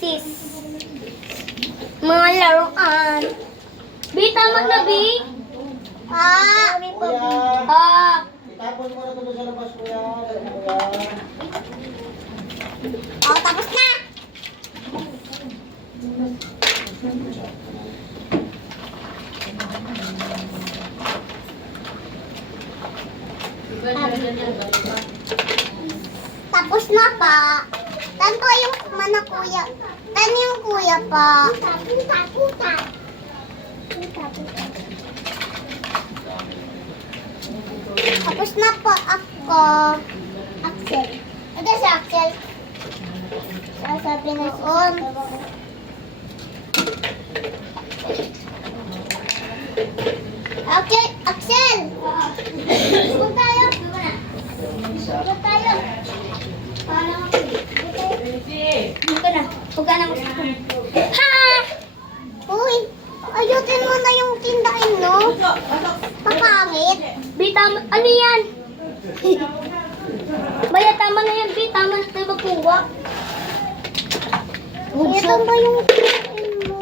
Sis. Mga laruan. B, tama na, B. Kuya, itapon mo na ito sa labas, kuya. Tapos na. Tapos na pa. Tanto yung mana kuya. Tan yung kuya pa. Tapos na po ako. Axel. Ito si Axel. Sasabi na on. Axel! Axel! Huwag tayo. Huwag tayo. Paano ako? Huwag ka na. Huwag ka na mag-school. Ha! Uy! Ayutin mo na yung tindahin, no? Papangit. Bita, ano yan? Baya, tama na yan, Bita. Tama na tayo magkuha. Ito ba yung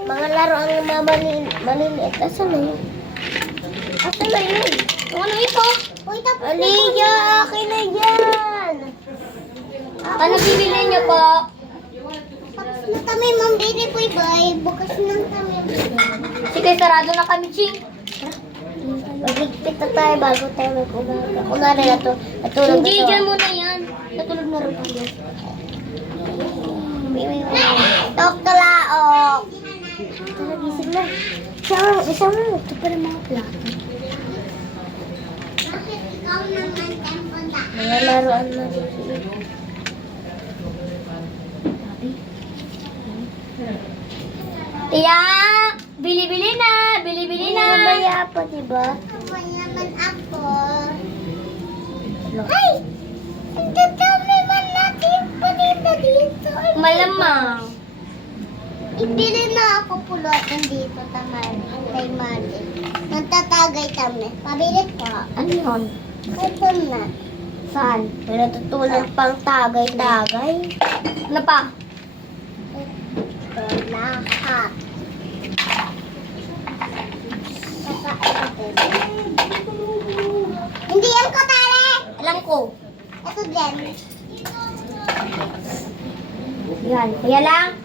mga laruan ng mga maliliit? Asan na yun? Asan na yun? Ano ito? Aliyah, akin na yan. Ano bibili niyo po? Tapos na kami mambili po, bye. Bukas ng kami. Sige, sarado na kami, Ching. Magligpit na tayo bago tayo mag-umaga. Kunwari na to. Natulog na to. Hindi, dyan muna yan. Natulog na rin tayo. Tok talaok. Tara, gising na. Isang mo. Ito pa rin mga plato. Mga laruan na rin. Tiyak! Bili-bili na! Bili-bili na! Maya pa, diba? Maya naman ako. Ay! Ang dami man natin yung paninda dito. Malamang. Ibili na ako pulutan dito, tamay. Kay Mali. Nagtatagay kami. Pabili po. Ano yun? Ito na. Saan? May natutulog pang tagay-tagay. Ano pa? Lahat. Hindi yan ko, tare. Alam ko. Ito din. Yan. Kaya lang.